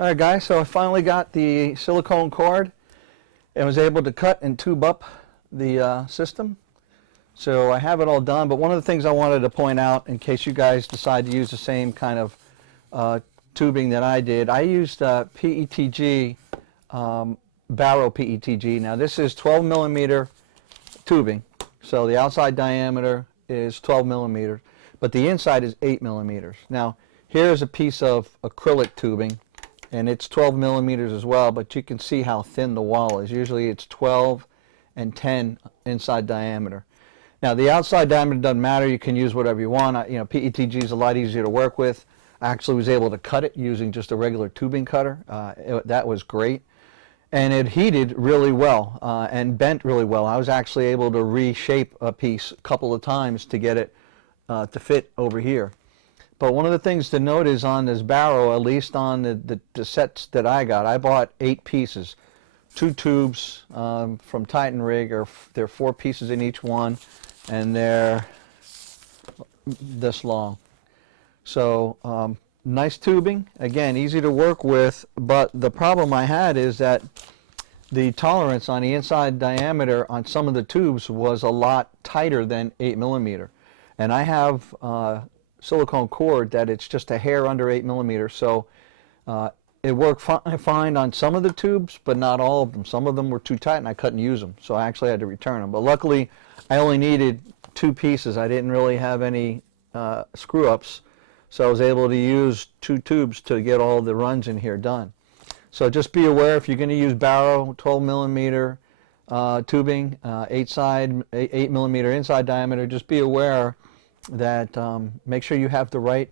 Alright guys, so I finally got the silicone cord and was able to cut and tube up the system. So I have it all done, but one of the things I wanted to point out, in case you guys decide to use the same kind of tubing that I did, I used PETG, Barrow PETG. Now this is 12 millimeter tubing, so the outside diameter is 12 millimeters, but the inside is 8 millimeters. Now here's a piece of acrylic tubing, and it's 12 millimeters as well, but you can see how thin the wall is. Usually it's 12 and 10 inside diameter. Now the outside diameter doesn't matter, you can use whatever you want. PETG is a lot easier to work with. I actually was able to cut it using just a regular tubing cutter. That was great. And it heated really well and bent really well. I was actually able to reshape a piece a couple of times to get it to fit over here. But one of the things to note is on this Barrow, at least on the sets that I got, I bought 8 pieces. 2 tubes from Titan Rig, there are 4 pieces in each one, and they're this long. So nice tubing, again, easy to work with, but the problem I had is that the tolerance on the inside diameter on some of the tubes was a lot tighter than 8 millimeter. And I have silicone cord that it's just a hair under 8 millimeters, so it worked fine on some of the tubes, but not all of them. Some of them were too tight and I couldn't use them, so I actually had to return them. But luckily I only needed 2 pieces. I didn't really have any screw-ups, so I was able to use 2 tubes to get all the runs in here done. So just be aware, if you're going to use Barrow 12 millimeter tubing, 8 millimeter inside diameter, just be aware that make sure you have the right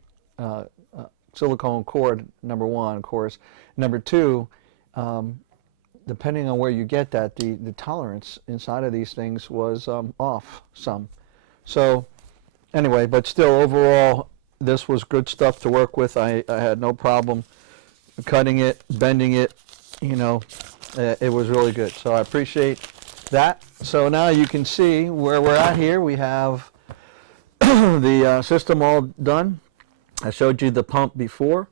silicone cord, number one, of course. Number two, depending on where you get that, the tolerance inside of these things was off some. So anyway, but still overall, this was good stuff to work with. I had no problem cutting it, bending it, it was really good. So I appreciate that. So now you can see where we're at here. We have the system all done. I showed you the pump before,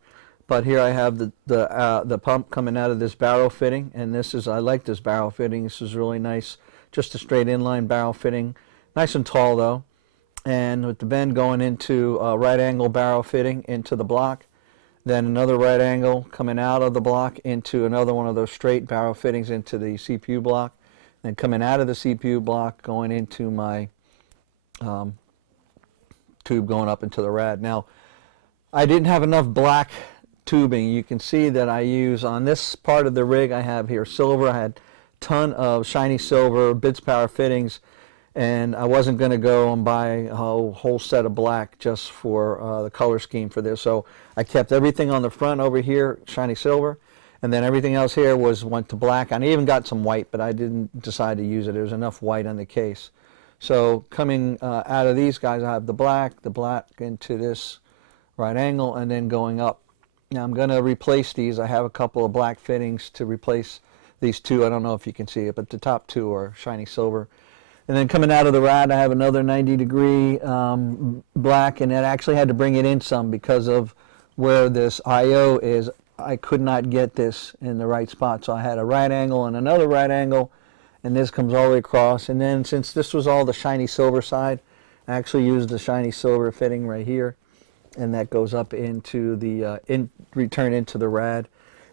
but here I have the pump coming out of this Barrow fitting, and I like this Barrow fitting. This is really nice, just a straight inline Barrow fitting, nice and tall though, and with the bend going into a right angle Barrow fitting into the block, then another right angle coming out of the block into another one of those straight Barrow fittings into the CPU block, then coming out of the CPU block going into my tube going up into the rad. Now I didn't have enough black tubing. You can see that I use on this part of the rig, I have here silver. I had a ton of shiny silver bits power fittings, and I wasn't going to go and buy a whole set of black just for the color scheme for this. So I kept everything on the front over here shiny silver, and then everything else here went to black. I even got some white, but I didn't decide to use it. There was enough white on the case. So coming out of these guys, I have the black into this right angle, and then going up. Now I'm going to replace these. I have a couple of black fittings to replace these 2. I don't know if you can see it, but the top 2 are shiny silver. And then coming out of the rad, I have another 90-degree black, and I actually had to bring it in some because of where this I/O is. I could not get this in the right spot, so I had a right angle and another right angle, and this comes all the way across. And then since this was all the shiny silver side, I actually used the shiny silver fitting right here, and that goes up into the return into the rad.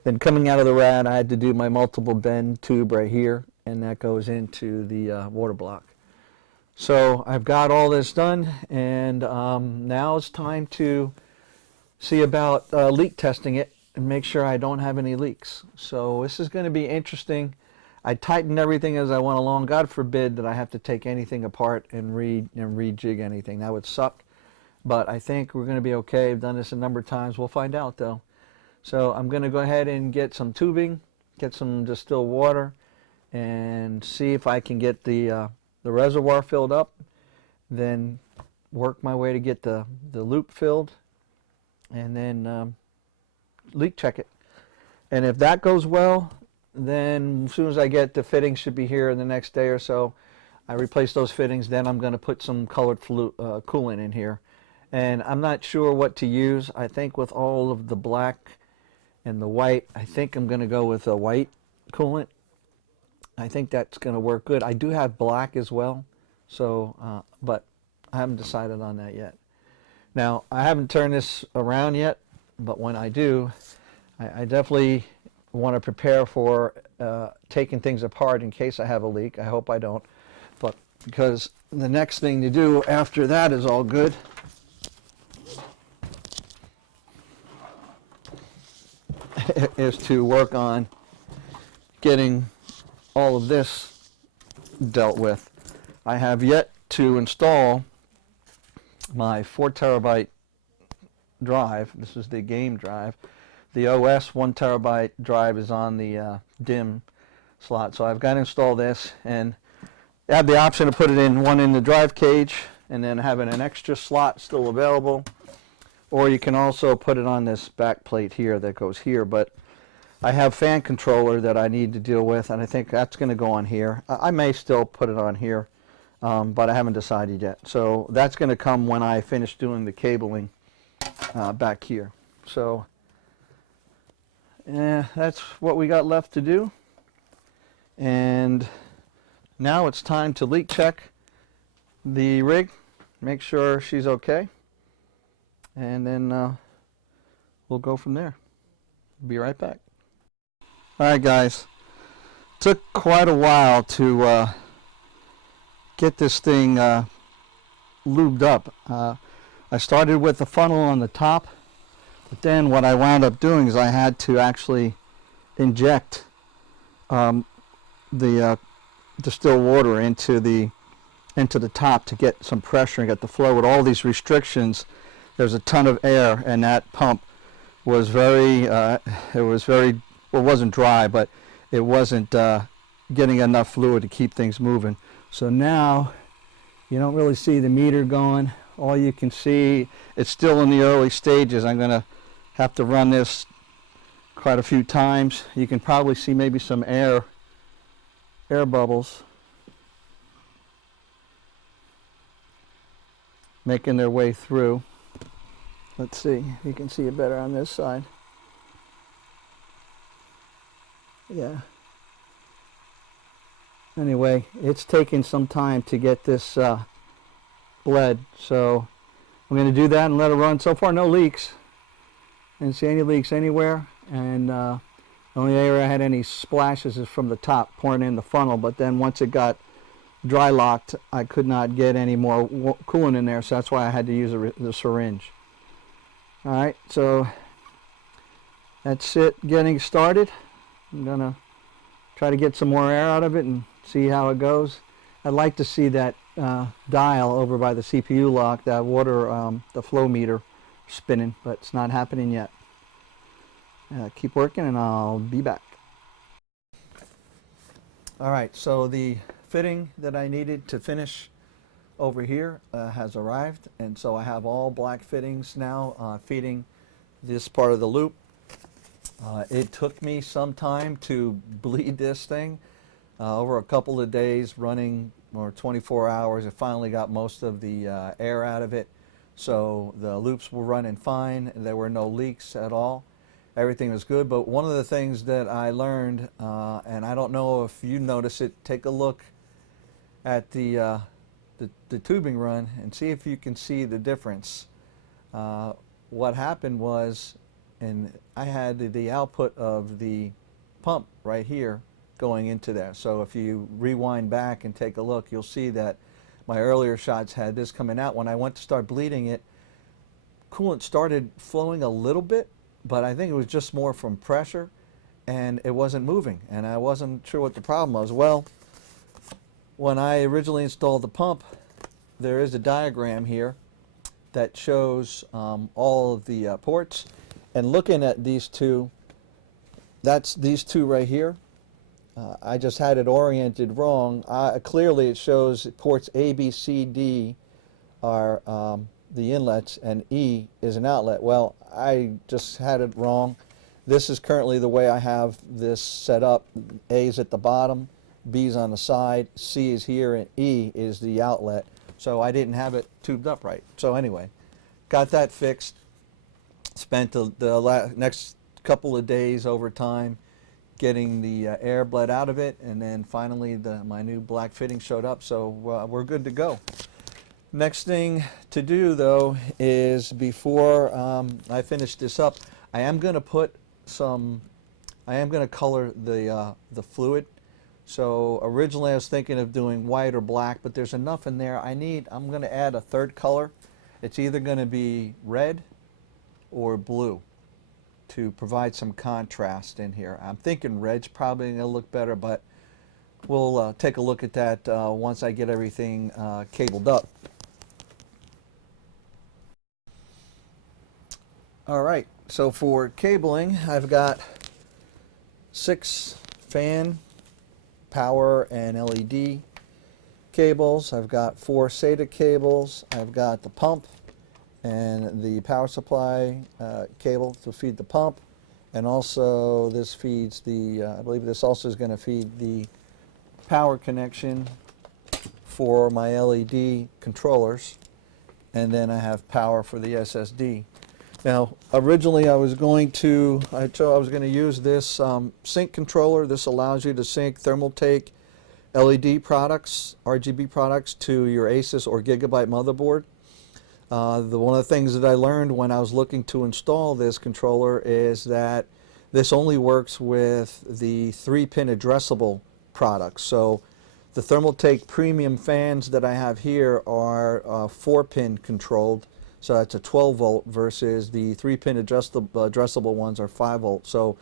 Then coming out of the rad, I had to do my multiple bend tube right here, and that goes into the water block. So I've got all this done, and now it's time to see about leak testing it and make sure I don't have any leaks. So this is going to be interesting. I tightened everything as I went along. God forbid that I have to take anything apart and rejig anything. That would suck. But I think we're going to be okay. I've done this a number of times. We'll find out though. So I'm going to go ahead and get some tubing, get some distilled water, and see if I can get the reservoir filled up, then work my way to get the loop filled, and then leak check it. And if that goes well, then as soon as I get the fitting, should be here in the next day or so, I replace those fittings, then I'm going to put some colored coolant in here. And I'm not sure what to use. I think with all of the black and the white, I think I'm going to go with a white coolant. I think that's going to work good. I do have black as well, so but I haven't decided on that yet. Now, I haven't turned this around yet, but when I do, I definitely want to prepare for taking things apart in case I have a leak. I hope I don't, but because the next thing to do after that is all good is to work on getting all of this dealt with. I have yet to install my 4 terabyte drive. This is the game drive. The OS 1 terabyte drive is on the DIMM slot, so I've got to install this, and I have the option to put it in one in the drive cage and then having an extra slot still available, or you can also put it on this back plate here that goes here. But I have fan controller that I need to deal with, and I think that's going to go on here. I may still put it on here, but I haven't decided yet. So that's going to come when I finish doing the cabling back here. So that's what we got left to do. And now it's time to leak check the rig, make sure she's okay, and then we'll go from there. Be right back. Alright guys, took quite a while to get this thing lubed up. I started with the funnel on the top, but then what I wound up doing is I had to actually inject the distilled water into the top to get some pressure and get the flow. With all these restrictions, there's a ton of air, and that pump was very well, it wasn't dry, but it wasn't getting enough fluid to keep things moving. So now you don't really see the meter going. All you can see, it's still in the early stages. I'm going to have to run this quite a few times. You can probably see maybe some air bubbles making their way through. Let's see, you can see it better on this side. Yeah. Anyway, it's taking some time to get this bled, so I'm going to do that and let it run. So far, no leaks. Didn't see any leaks anywhere, and the only area I had any splashes is from the top pouring in the funnel. But then once it got dry locked, I could not get any more coolant in there, so that's why I had to use the syringe. All right, so that's it. Getting started. I'm gonna try to get some more air out of it and see how it goes. I'd like to see that dial over by the CPU lock, that water, the flow meter spinning, but it's not happening yet. Keep working and I'll be back. Alright, so the fitting that I needed to finish over here has arrived, and so I have all black fittings now feeding this part of the loop. It took me some time to bleed this thing, over a couple of days running, or 24 hours. It finally got most of the air out of it, so the loops were running fine. There were no leaks at all. Everything was good. But one of the things that I learned, and I don't know if you notice it, take a look at the tubing run and see if you can see the difference. What happened was, and I had the output of the pump right here going into there. So if you rewind back and take a look, you'll see that my earlier shots had this coming out. When I went to start bleeding it, coolant started flowing a little bit, but I think it was just more from pressure, and it wasn't moving, and I wasn't sure what the problem was. Well, when I originally installed the pump, there is a diagram here that shows all of the ports. And looking at these two, that's these two right here. I just had it oriented wrong. Clearly it shows ports A, B, C, D are the inlets, and E is an outlet. Well, I just had it wrong. This is currently the way I have this set up. A is at the bottom, B is on the side, C is here, and E is the outlet. So I didn't have it tubed up right. So anyway, got that fixed. Spent the next couple of days over time getting the air bled out of it, and then finally my new black fitting showed up, so we're good to go. Next thing to do though is before I finish this up, I am going to color the fluid. So originally I was thinking of doing white or black, but there's enough in there. I'm going to add a third color. It's either going to be red or blue to provide some contrast in here. I'm thinking red's probably going to look better, but we'll take a look at that once I get everything cabled up. All right, so for cabling, I've got 6 fan, power, and LED cables. I've got 4 SATA cables. I've got the pump and the power supply cable to feed the pump, and also this feeds the, I believe this also is going to feed the power connection for my LED controllers, and then I have power for the SSD. Now, originally I was going to use this sync controller. This allows you to sync Thermaltake LED products, RGB products, to your Asus or Gigabyte motherboard. One of the things that I learned when I was looking to install this controller is that this only works with the 3-pin addressable products. So the Thermaltake premium fans that I have here are 4-pin controlled. So that's a 12 volt versus the 3-pin addressable ones are 5 volt. So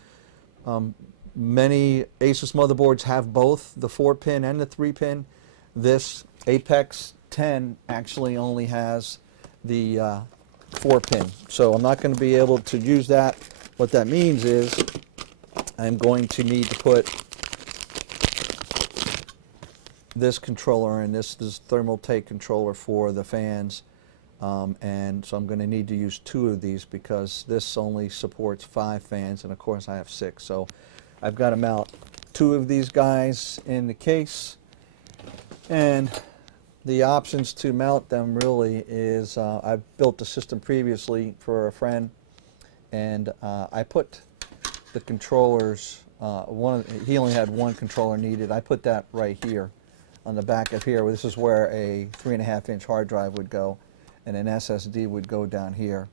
many Asus motherboards have both the 4-pin and the 3-pin. This Apex 10 actually only has the 4-pin. So I'm not going to be able to use that. What that means is I'm going to need to put this controller in, this Thermaltake controller for the fans. And so I'm going to need to use 2 of these because this only supports 5 fans, and of course I have 6. So I've got to mount 2 of these guys in the case, and the options to mount them really is I've built the system previously for a friend, and I put the controllers, he only had 1 controller needed. I put that right here on the back of here. This is where a 3.5-inch hard drive would go, and an SSD would go down here.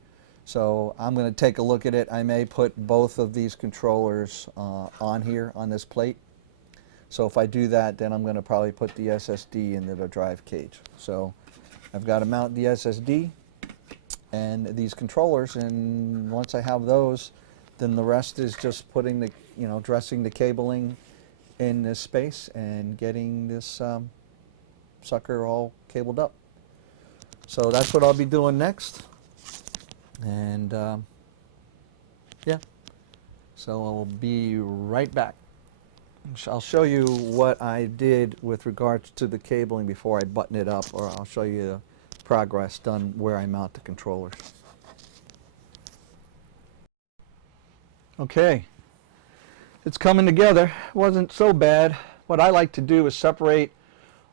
So I'm going to take a look at it. I may put both of these controllers on here on this plate. So if I do that, then I'm going to probably put the SSD into the drive cage. So I've got to mount the SSD and these controllers, and once I have those, then the rest is just putting the, dressing the cabling in this space and getting this sucker all cabled up. So that's what I'll be doing next, and yeah, so I'll be right back. I'll show you what I did with regards to the cabling before I button it up, or I'll show you the progress done where I mount the controllers. Okay, it's coming together. It wasn't so bad. What I like to do is separate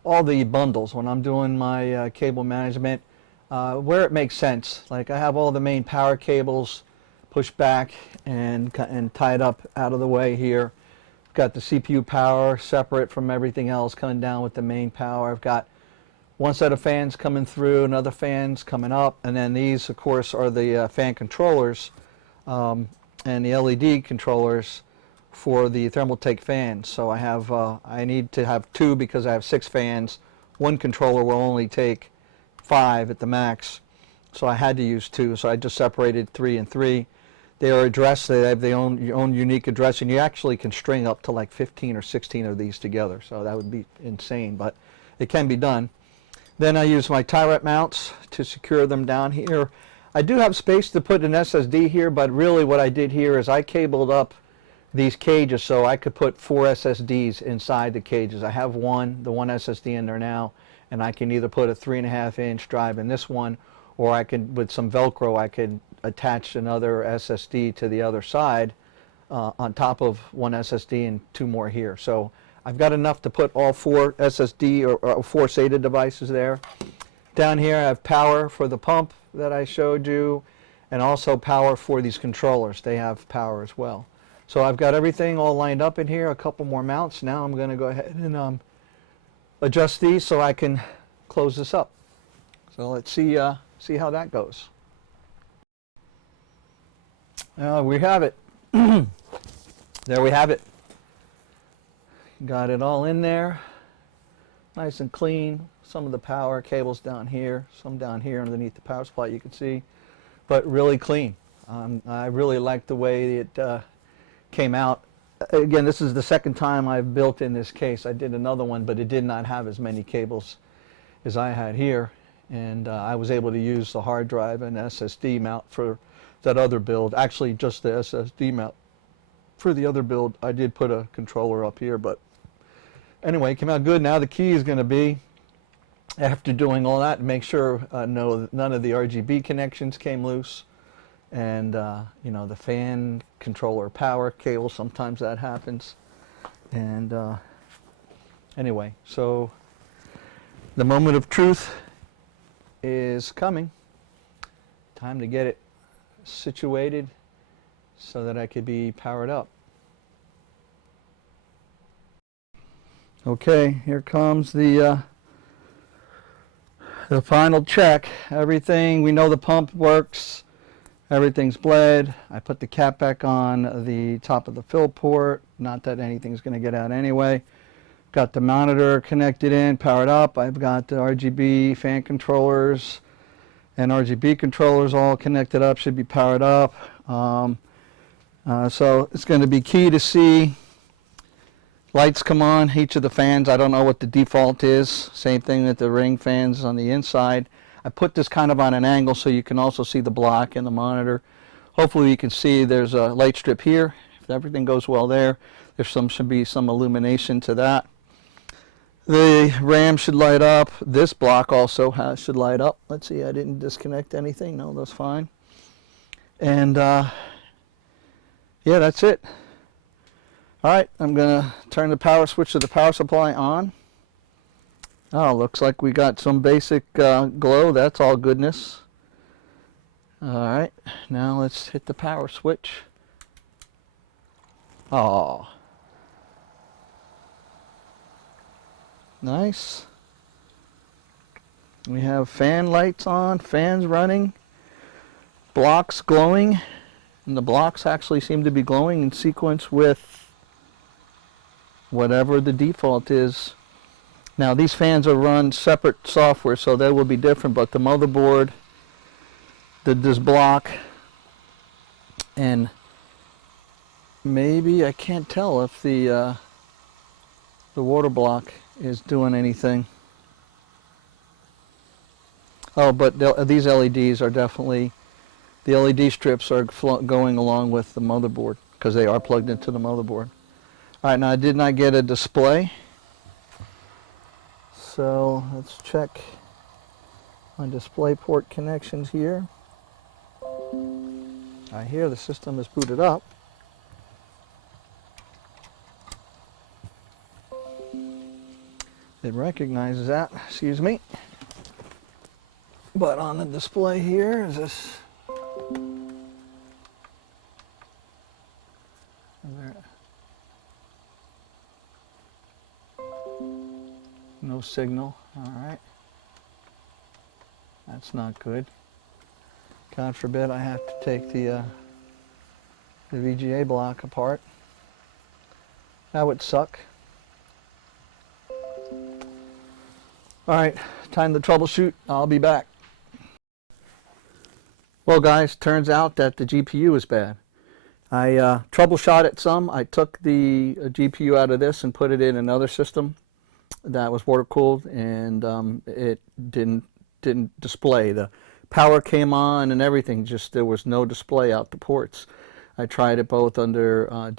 all the bundles when I'm doing my cable management where it makes sense. Like I have all the main power cables pushed back and tied up out of the way here. Got the CPU power separate from everything else coming down with the main power. I've got one set of fans coming through, another fan's coming up, and then these of course are the fan controllers and the LED controllers for the Thermaltake fans. So I have I need to have 2 because I have 6 fans. 1 controller will only take 5 at the max, so I had to use 2. So I just separated 3 and 3. They are addressed. They have their own unique address, and you actually can string up to like 15 or 16 of these together. So that would be insane, but it can be done. Then I use my tie wrap mounts to secure them down here. I do have space to put an SSD here, but really what I did here is I cabled up these cages so I could put 4 SSDs inside the cages. I have the one SSD in there now, and I can either put a 3.5-inch drive in this one, or I can, with some Velcro, I could attach another SSD to the other side on top of one SSD and 2 more here. So I've got enough to put all 4 SSD or 4 SATA devices there. Down here I have power for the pump that I showed you, and also power for these controllers. They have power as well. So I've got everything all lined up in here, a couple more mounts. Now I'm going to go ahead and adjust these so I can close this up. So let's see how that goes. We have it. There we have it. Got it all in there, nice and clean. Some of the power cables down here, some down here underneath the power supply you can see, but really clean. I really like the way it came out. Again, this is the second time I've built in this case. I did another one, but it did not have as many cables as I had here, and I was able to use the hard drive and SSD mount for that other build. Actually, just the SSD mount. For the other build, I did put a controller up here, but anyway, it came out good. Now the key is going to be, after doing all that, make sure none of the RGB connections came loose, and you know, the fan controller power cable, sometimes that happens. And anyway, so the moment of truth is coming. Time to get it situated so that I could be powered up. Okay, here comes the final check. Everything, we know the pump works. Everything's bled. I put the cap back on the top of the fill port. Not that anything's going to get out anyway. Got the monitor connected in, powered up. I've got the RGB fan controllers and RGB controllers all connected up, should be powered up. So it's going to be key to see lights come on each of the fans. I don't know what the default is. Same thing with the ring fans on the inside. I put this kind of on an angle so you can also see the block and the monitor. Hopefully you can see there's a light strip here. If everything goes well there, should be some illumination to that. The RAM should light up. This block also should light up. Let's see, I didn't disconnect anything. No, that's fine. And yeah, that's it. All right, I'm going to turn the power switch to the power supply on. Oh, looks like we got some basic glow. That's all goodness. All right, now let's hit the power switch. Oh, nice. We have fan lights on, fans running, blocks glowing, and the blocks actually seem to be glowing in sequence with whatever the default is. Now these fans are run separate software, so they will be different, but the motherboard, this block, and maybe I can't tell if the water block is doing anything. Oh, but these LEDs are definitely, the LED strips are going along with the motherboard because they are plugged into the motherboard. All right, now I did not get a display, so let's check my display port connections here. I hear the system is booted up. It recognizes that, excuse me. But on the display here is this. No signal, all right. That's not good. God forbid I have to take the VGA block apart. That would suck. All right, time to troubleshoot. I'll be back. Well guys, turns out that the GPU is bad. I troubleshot it some. I took the GPU out of this and put it in another system that was water cooled, and it didn't display. The power came on and everything, just there was no display out the ports. I tried it both under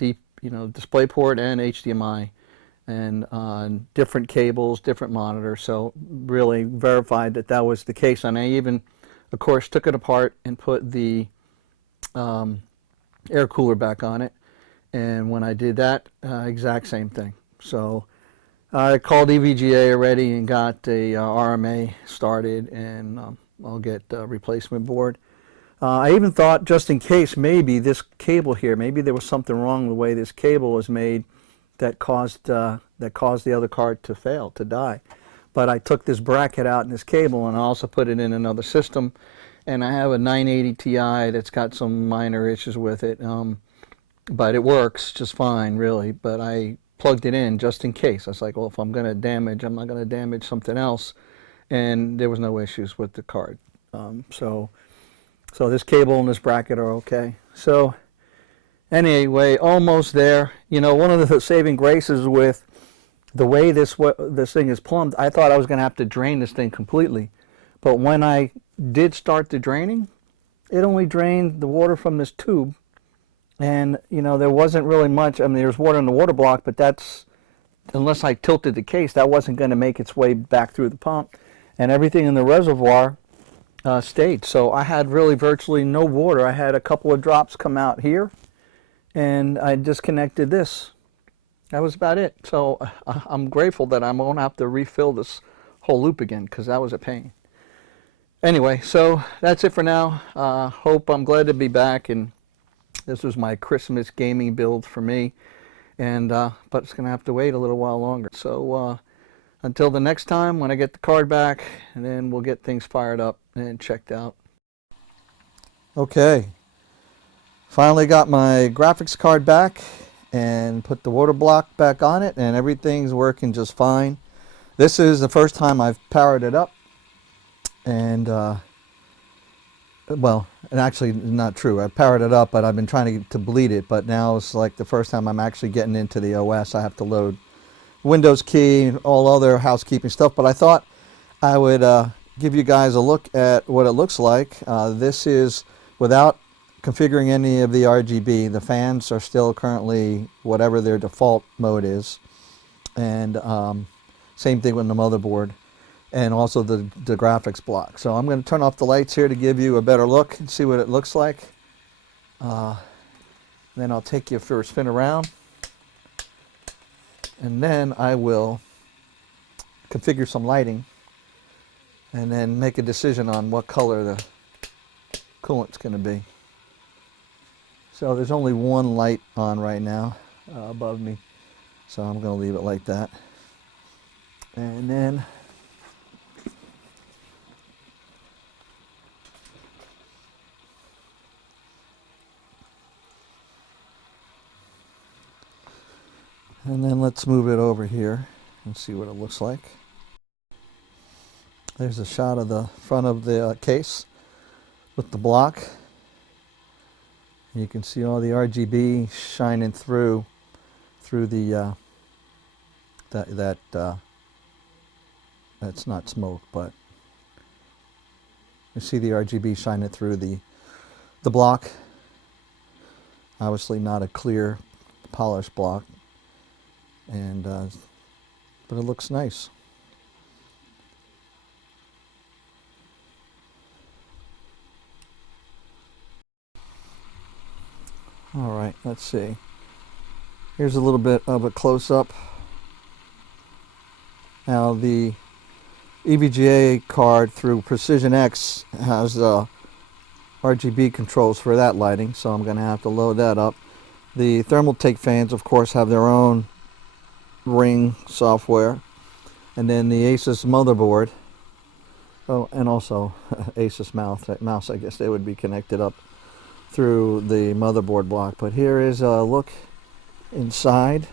display port and HDMI, and on different cables, different monitors, so really verified that that was the case. And I even, of course, took it apart and put the air cooler back on it, and when I did that, exact same thing. So I called EVGA already and got a RMA started, and I'll get a replacement board. I even thought, just in case, maybe this cable here, maybe there was something wrong the way this cable was made that caused the other card to fail, to die. But I took this bracket out in this cable, and I also put it in another system. And I have a 980 Ti that's got some minor issues with it, but it works just fine, really. But I plugged it in just in case. I was like, well, if I'm going to damage, I'm not going to damage something else. And there was no issues with the card. So this cable and this bracket are okay. So anyway, almost there. You know, one of the saving graces with the way this thing is plumbed, I thought I was going to have to drain this thing completely. But when I did start the draining, it only drained the water from this tube. And, you know, there wasn't really much. I mean, there's water in the water block, but that's, unless I tilted the case, that wasn't going to make its way back through the pump. And everything in the reservoir stayed. So I had really virtually no water. I had a couple of drops come out here, and I disconnected this. That was about it. So I'm grateful that I won't have to refill this whole loop again, because that was a pain. Anyway, so that's it for now. I'm glad to be back, and this was my Christmas gaming build for me, and but it's going to have to wait a little while longer. So until the next time when I get the card back, and then we'll get things fired up and checked out. Okay, finally got my graphics card back and put the water block back on it, and everything's working just fine. This is the first time I've powered it up. And well, and actually not true. I powered it up, but I've been trying to bleed it. But now it's like the first time I'm actually getting into the OS. I have to load Windows key and all other housekeeping stuff. But I thought I would give you guys a look at what it looks like. This is without configuring any of the RGB. The fans are still currently whatever their default mode is, and same thing with the motherboard. And also the graphics block. So I'm going to turn off the lights here to give you a better look and see what it looks like. Then I'll take you for a spin around. And then I will configure some lighting and then make a decision on what color the coolant's going to be. So there's only one light on right now above me. So I'm going to leave it like that. And then let's move it over here and see what it looks like. There's a shot of the front of the case with the block. You can see all the RGB shining through the that's not smoke, but you see the RGB shining through the block. Obviously not a clear polished block. And but it looks nice. All right, let's see. Here's a little bit of a close-up. Now the EVGA card through Precision X has RGB controls for that lighting, so I'm going to have to load that up. The thermal take fans, of course, have their own ring software, and then the Asus motherboard, oh, and also Asus mouse, I guess they would be connected up through the motherboard block. But here is a look inside.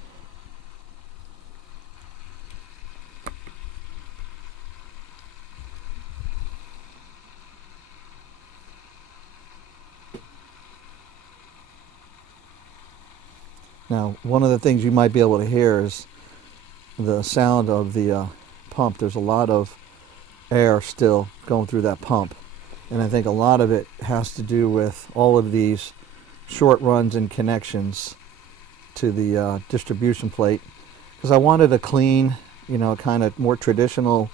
Now, one of the things you might be able to hear is the sound of the pump. There's a lot of air still going through that pump, and I think a lot of it has to do with all of these short runs and connections to the distribution plate, because I wanted a clean, you know, kind of more traditional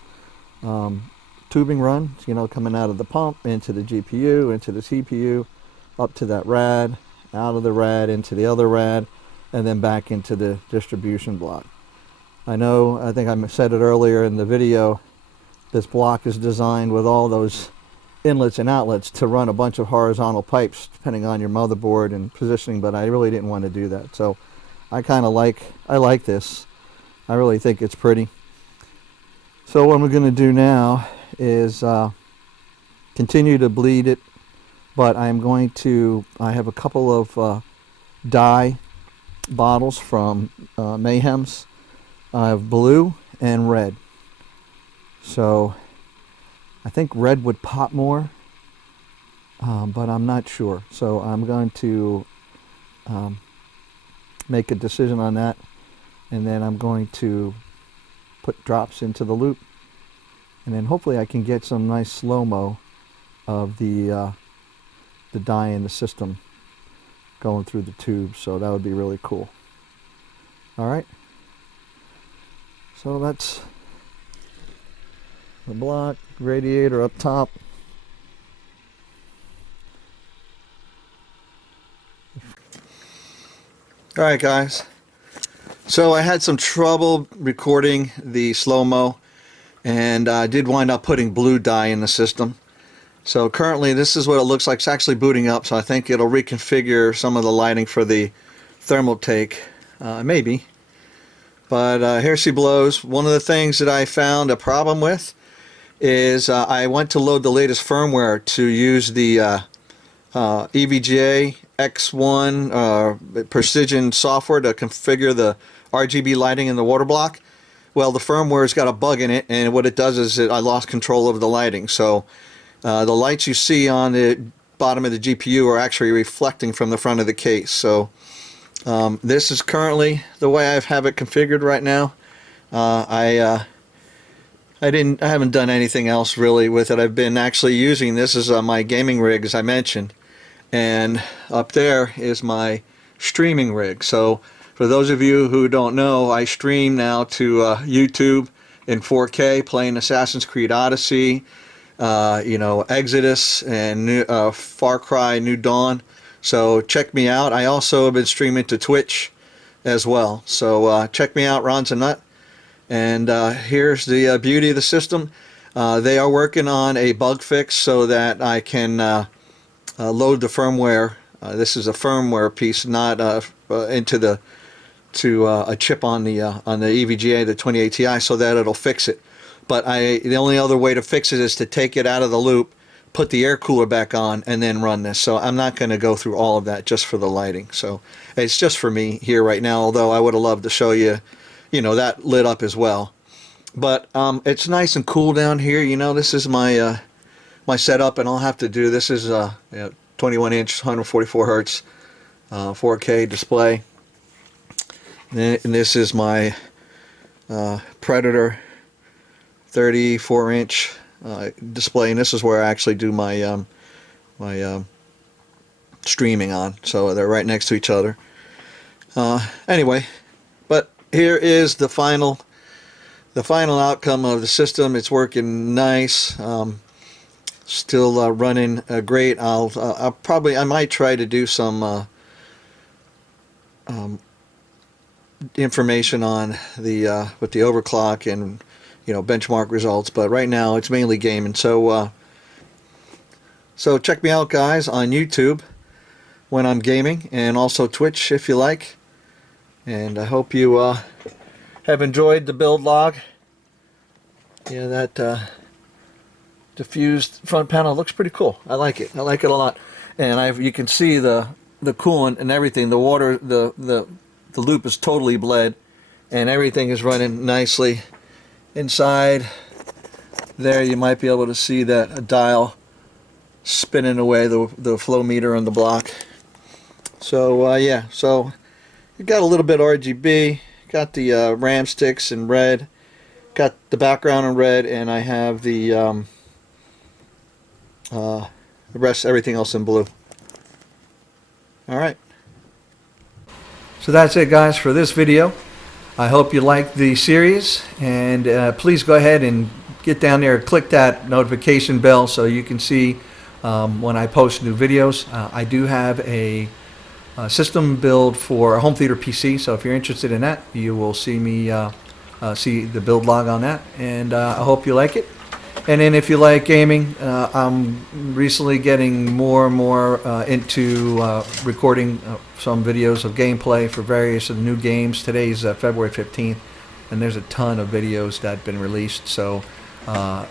tubing run, you know, coming out of the pump into the GPU, into the CPU, up to that rad, out of the rad into the other rad, and then back into the distribution block. I know, I think I said it earlier in the video, this block is designed with all those inlets and outlets to run a bunch of horizontal pipes depending on your motherboard and positioning, but I really didn't want to do that. So I like this. I really think it's pretty. So what we're going to do now is continue to bleed it, but I have a couple of dye bottles from Mayhem's. I have blue and red. So I think red would pop more, but I'm not sure. So I'm going to make a decision on that, and then I'm going to put drops into the loop, and then hopefully I can get some nice slow-mo of the dye in the system going through the tube. So that would be really cool. All right. So that's the block, radiator up top. All right, guys. So I had some trouble recording the slow-mo, and I did wind up putting blue dye in the system. So currently this is what it looks like. It's actually booting up, so I think it'll reconfigure some of the lighting for the thermal take, maybe. But here she blows. One of the things that I found a problem with is I went to load the latest firmware to use the EVGA X1 Precision software to configure the RGB lighting in the water block. Well, the firmware's got a bug in it, and what it does is I lost control of the lighting. So the lights you see on the bottom of the GPU are actually reflecting from the front of the case. So this is currently the way I have it configured right now. I haven't done anything else really with it. I've been actually using this as my gaming rig, as I mentioned, and up there is my streaming rig. So for those of you who don't know, I stream now to YouTube in 4K, playing Assassin's Creed Odyssey, Exodus, and Far Cry New Dawn. So check me out. I also have been streaming to Twitch as well. So check me out, Ron's a Nut. And here's the beauty of the system. They are working on a bug fix so that I can load the firmware. This is a firmware piece, not into a chip on the EVGA, the 28 Ti, so that it'll fix it. But the only other way to fix it is to take it out of the loop, put the air cooler back on, and then run this. So I'm not going to go through all of that just for the lighting. So it's just for me here right now, although I would have loved to show you, that lit up as well. But it's nice and cool down here. This is my my setup, and I'll have to do this is 21-inch, 144 hertz, 4K display. And this is my Predator 34-inch display, and this is where I actually do my streaming on. So they're right next to each other. Anyway, but here is the final outcome of the system. It's working nice. Still running great. I might try to do some information on the with the overclock and benchmark results, but right now it's mainly gaming. So check me out, guys, on YouTube when I'm gaming, and also Twitch if you like. And I hope you have enjoyed the build log. That diffused front panel looks pretty cool. I like it. I like it a lot. And you can see the coolant and everything. The water, the loop is totally bled, and everything is running nicely. Inside there you might be able to see that dial spinning away, the flow meter on the block. So yeah, so you got a little bit RGB, got the RAM sticks in red, got the background in red, and I have the rest, everything else in blue. Alright, so that's it, guys, for this video. I hope you liked the series, and please go ahead and get down there and click that notification bell so you can see when I post new videos. I do have a system build for a home theater PC, so if you're interested in that, you will see me see the build log on that, and I hope you like it. And then if you like gaming, I'm recently getting more and more into recording some videos of gameplay for various of the new games. Today's February 15th, and there's a ton of videos that have been released, so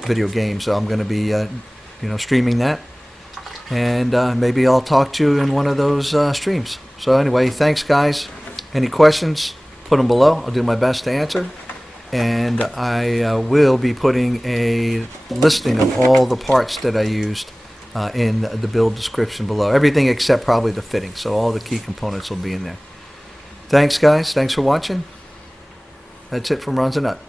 video games. So I'm going to be streaming that, and maybe I'll talk to you in one of those streams. So anyway, thanks guys. Any questions, put them below. I'll do my best to answer. And I will be putting a listing of all the parts that I used in the build description below. Everything except probably the fitting. So all the key components will be in there. Thanks guys. Thanks for watching. That's it from Runs a Nut.